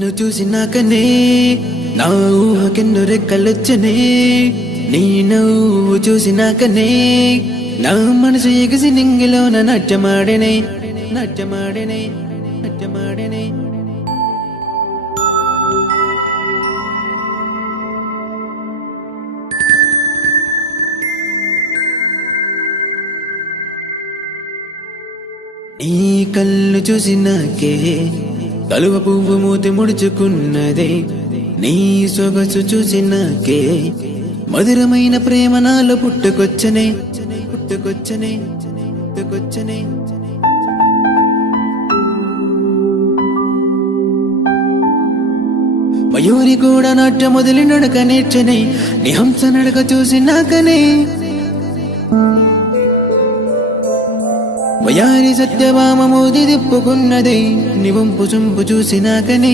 నిన్ను చూసినాకనే నా ఊహకెన్ను రెక్కలొచ్చనే నీ నవ్వు చూసినాకనే నా మనసు ఎగిసి నింగిలోన నాట్యమాడనే నాట్యమాడనే నాట్యమాడనే నీ కళ్ళు చూసినాకే కలువ పువ్వు మూతి ముడుచుకున్నదే నీ సొగసు చూసినాకే మధురమైన ప్రేమ నాలో పుట్టుకొచ్చనే పుట్టుకొచ్చనే పుట్టుకొచ్చనే మయూరి కూడా నాట్య మొదలి నడక నేర్చనే నీ హంస నడక చూసినాకనే వయారి సత్యభామ మోది తిప్పుకున్నదే నీ వంపు చంపు చూసినాకనే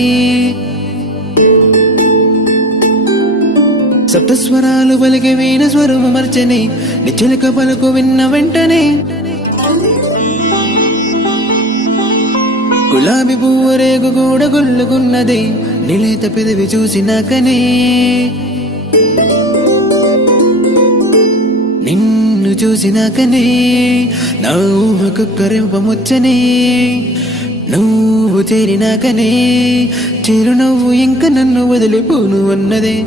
సప్తస్వరాలు పలికి వీణ స్వరము మర్చనే నీ చిలక పలుకు విన్న వెంటనే గులాబీ పువ్వు రేగు కూడా గొల్లుకున్నదే నిలేత పెదవి చూసినాకనే నిన్ను చూసినాకనే నా ఊహకొక్కరింపముచ్చనే నువ్వు చేరినాకనే చిరునవ్వు ఇంక నన్ను వదిలిపోను అన్నదే